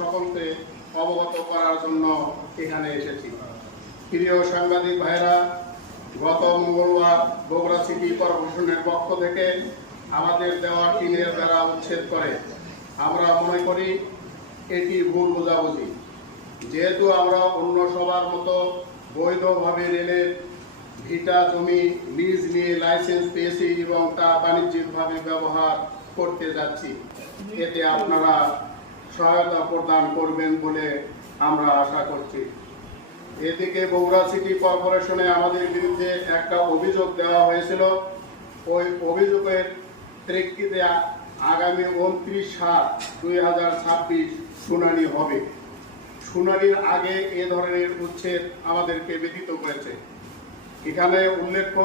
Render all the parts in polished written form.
সকলকে অবগত করার জন্য এখানে এসেছি। প্রিয় সাংবাদিক ভাইরা, গত মঙ্গলবার বগুড়া সিটি কর্পোরেশনের পক্ষ থেকে আমাদের দেওয়া টিনের বেড়া উচ্ছেদ করে। আমরা মনে করি এটি ভুল বোঝাবুঝি। যেহেতু আমরা অন্য সবার মতো বৈধভাবে রেলের ভিটা জমি লিজ নিয়ে লাইসেন্স পেয়েছি এবং তা বাণিজ্যিকভাবে ব্যবহার করতে যাচ্ছি, এতে আপনারা সহায়তা প্রদান করবেন বলে আমরা আশা করছি। এদিকে বগুড়া সিটি কর্পোরেশনে আমাদের বিরুদ্ধে একটা অভিযোগ দেওয়া হয়েছিল। ওই অভিযোগের প্রেক্ষিতে আগামী 29/7/2026 শুনানি হবে। শুনানির আগে এ ধরনের উচ্ছেদ আমাদেরকে ব্যথিত করেছে। এখানে উল্লেখ্য,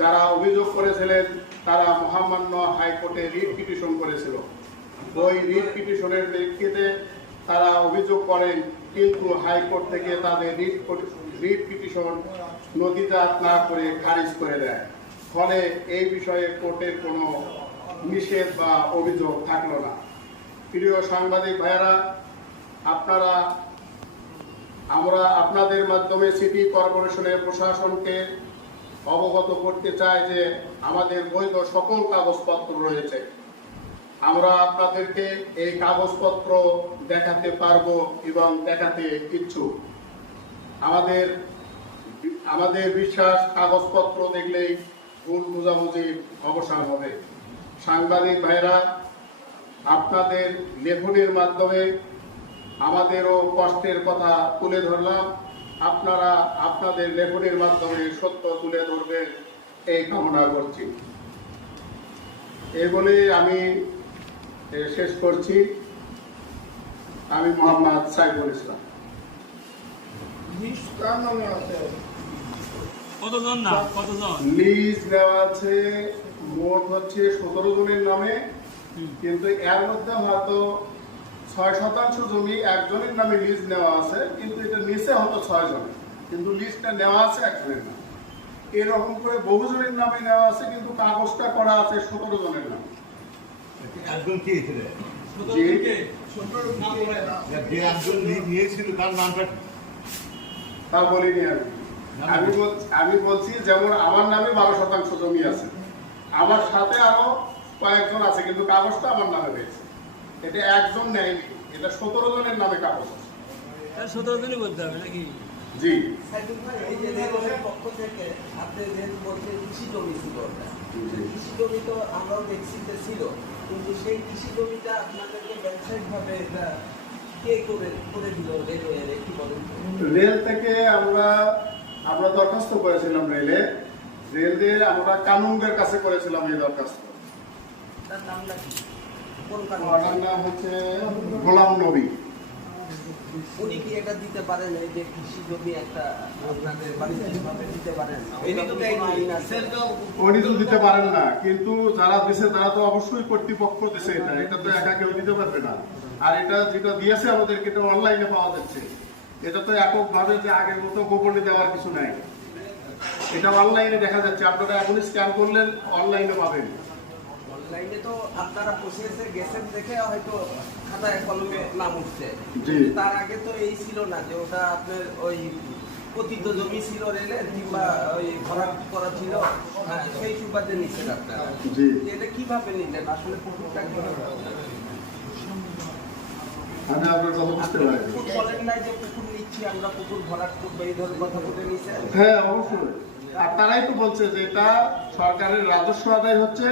যারা অভিযোগ করেছিলেন তারা মহামান্য হাইকোর্টে রিট পিটিশন করেছিল। ওই রিট পিটিশনের প্রেক্ষিতে তারা অভিযোগ করেন, কিন্তু হাইকোর্ট থেকে তাদের রিট পিটিশন নথিজাত না করে খারিজ করে দেয়। ফলে এই বিষয়ে কোর্টের কোনো নিষেধ বা অভিযোগ থাকলো না। প্রিয় সাংবাদিক ভাইয়েরা, আমরা আপনাদের মাধ্যমে সিটি কর্পোরেশনের প্রশাসনকে অবগত করতে চাই যে আমাদের বৈধ সকল কাগজপত্র রয়েছে। আমরা আপনাদেরকে এই কাগজপত্র দেখাতে পারবো এবং দেখাতে ইচ্ছুক। আমাদের বিশ্বাস, কাগজপত্র দেখলেই ভুল বোঝাবুঝি অবসান হবে। সাংবাদিক ভাইরা, আপনাদের লেখনের মাধ্যমে আমাদেরও কষ্টের কথা তুলে ধরলাম। আপনারা আপনাদের লেখনের মাধ্যমে সত্য তুলে ধরবেন, এই কামনা করছি। এই বলে আমি শেষ করছি। আমি মোহাম্মদ সাইফুল ইসলাম। লিজ নেওয়া আছে মোট হচ্ছে 17 জনের নামে, কিন্তু এর মধ্যে হয়তো 6% জমি একজনের নামে লিজ নেওয়া আছে, কিন্তু এটা নিচে হয়তো 6 জনের, কিন্তু লিজটা নেওয়া আছে একজনের নামে। এরকম করে বহুজনের নামে নেওয়া আছে, কিন্তু কাগজটা করা আছে 17 জনের নামে। তা বলিনি আমি বলছি, যেমন আমার নামে 12% জমি আছে, আমার সাথে আরো কয়েকজন আছে, কিন্তু কাগজটা আমার নামে রয়েছে। এটা একজন নেয়নি, এটা 17 জনের নামে কাগজ আছে। 17 জনই বলতে হবে নাকি? জি। এই যে রেলের পক্ষ থেকে আপনি যেহেতু বলছেন কৃষি জমি ছিল, কৃষি জমি তো আমরাও দেখছি যে ছিল, কিন্তু সেই কৃষি জমিটা আপনাদেরকে ব্যবসায়িকভাবে এটা কে করে দিল রেলওয়ে, কি বলেন? রেল থেকে আমরা দরখাস্ত করেছিলাম রেলে আমরা কানুনদের কাছে করেছিলাম এই দরখাস্ত। তার নামটা কি? ওনার নাম হচ্ছে গোলাম নবী। উনি কি এটা দিতে পারেন, এই যে কৃষি জমি একটা আপনাদের বাণিজ্যিকভাবে দিতে পারেন? উনি তো দিতে পারেন না, কিন্তু যারা দিছে তারা তো অবশ্যই কর্তৃপক্ষ দিছে। এটা তো একা কেউ দিতে পারবে না। আর এটা যেটা দিয়েছে আমাদেরকে, এটা অনলাইনে পাওয়া যাচ্ছে। এটা তো এককভাবে যে আগের মতো গোপনে দেওয়ার কিছু নাই, এটা অনলাইনে দেখা যাচ্ছে। আপনারা এখন স্ক্যান করলে অনলাইনে পাবেন। অনলাইনে তো আপনারা প্রসেসে গেছেন দেখে হয়তো খাতায় কলমে নাম উঠছে, তার আগে তো এই ছিল না যে ওটা আপনার ওই পতিত জমি ছিল রেলের, কিংবা ওই ভরাট করা ছিল, সেই সুবাদে নিচ্ছেন আপনারা। এটা কিভাবে নিলেন আসলে? পুকুরটা কিভাবে বলেন নাই যে পুকুর নিচ্ছি আমরা, পুকুর ভরাট করবো, এই ধরনের কথা বলে নিচ্ছেন? হ্যাঁ, অবশ্যই। আর তারাই তো বলছে যে এটা সরকারের রাজস্ব আদায় হচ্ছে,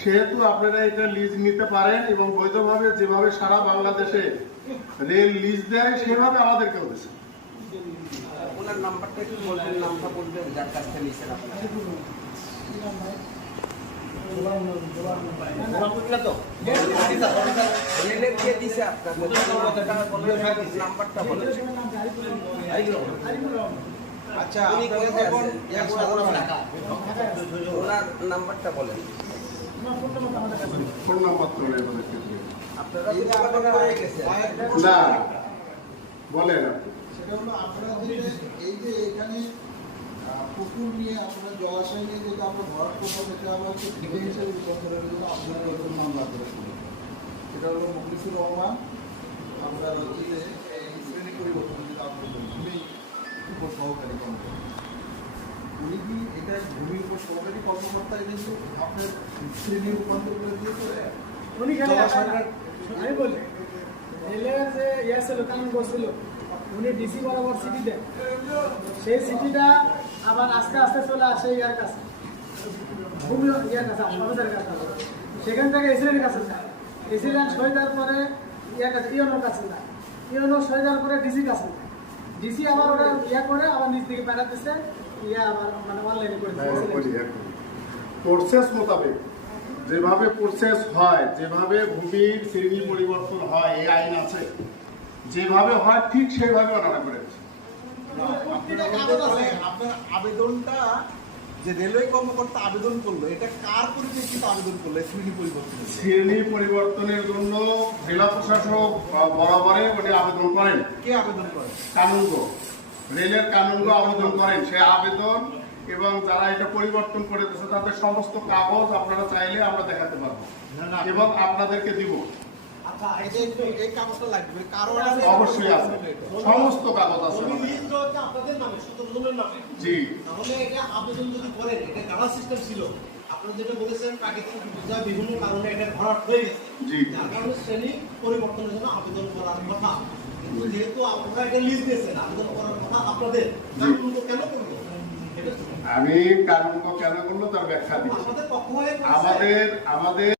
সেহেতু আপনারা এটা লিজ নিতে পারেন এবং বৈধভাবে যেভাবে সারা বাংলাদেশে রেল লিজ দেয় সেভাবে আমাদেরকেও দিচ্ছে। ওনার নাম্বারটা একটু বলবেন, নামটা বলবেন যার কাছ থেকে নিচ্ছেন আপনারা। রেলের কে দিছে আপনাদের নাম্বারটা বলেন। আচ্ছা, ওনার নাম্বারটা বলেন। ফোন নাম্বার তো আপনারা না বলেন। সেটা হলো আপনারা এই যে এখানে পুকুর নিয়ে আপনারা জলাশয় নিয়ে যেটা আমরা ভরাট করবো, এটা আমরা হচ্ছে ভিটে হিসেবে রূপান্তরের জন্য আপনারা মামলা করেছিলেন। এটা হলো মুখলিসুর রহমান, আপনার উনি কি এটা ভূমির উপর সরকারি কর্মকর্তা এটা কি আপনার শ্রেণী রূপান্তর করে দিয়েছে? উনি খালি আমি বলি রেলের যে ইয়ে ছিল কানুন করছিল উনি ডিসি বরাবর চিঠি দেন, সেই চিঠিটা আবার আস্তে আস্তে চলে আসে ইয়ার কাছে, ভূমি ইয়ার কাছে অফিসের কাছে, সেখান থেকে এসিডেন্টের কাছে যায়, এসিডেন্ট সই দেওয়ার পরে ইয়ার কাছে ইউনোর কাছে যায়, ইউনো সই দেওয়ার পরে ডিসির কাছে যায়, ডিসি আবার ওটা ইয়া করে আবার নিচ থেকে পাঠাতেছে, ইয়া আবার মানে অনলাইনে করে দিচ্ছে। প্রসেস মোতাবেক যেভাবে প্রসেস হয়, যেভাবে ভূমির শ্রেণী পরিবর্তন হয়, এই আইন আছে, যেভাবে হয় ঠিক সেইভাবে ওনারা করেছে। আপনার আবেদনটা যে রেলওয়ে কর্মকর্তা আবেদন করলো, এটা কার পরিপ্রেক্ষিতে আবেদন করলো শ্রেণী পরিবর্তন? শ্রেণী পরিবর্তনের জন্য জেলা প্রশাসক বরাবরে ওটি আবেদন করেন। কে আবেদন করে? কানুনগো, রেলের কানুনগো আবেদন করেন। সে আবেদন এবং যারা এটা পরিবর্তন করে দিচ্ছে তাদের সমস্ত কাগজ আপনারা চাইলে আমরা দেখাতে পারবো এবং আপনাদেরকে দিব। আচ্ছা, এই কাগজটা লাগবে কারণ অবশ্যই আছে, সমস্ত কাগজ আছে। আপনাদের নামে 17 জনের নামে। জি, তাহলে এটা আবেদন যদি করেন, এটা কারা সিস্টেম ছিল? আপনারা যেটা বলেছেন প্রাকৃতিক বিপর্যয় বিভিন্ন কারণে এটা ভরাট হয়ে গেছে, জি। যার কারণে শ্রেণী পরিবর্তনের জন্য আবেদন করার কথা। কিন্তু যেহেতু আপনারা এটা লিস্ট দিয়েছেন, আবেদন করার কথা আপনাদের, কারণ কেন করবো? আমি কানুনগো কেন করলো তার ব্যাখ্যা দিচ্ছি। আমাদের পক্ষ হয়ে আমাদের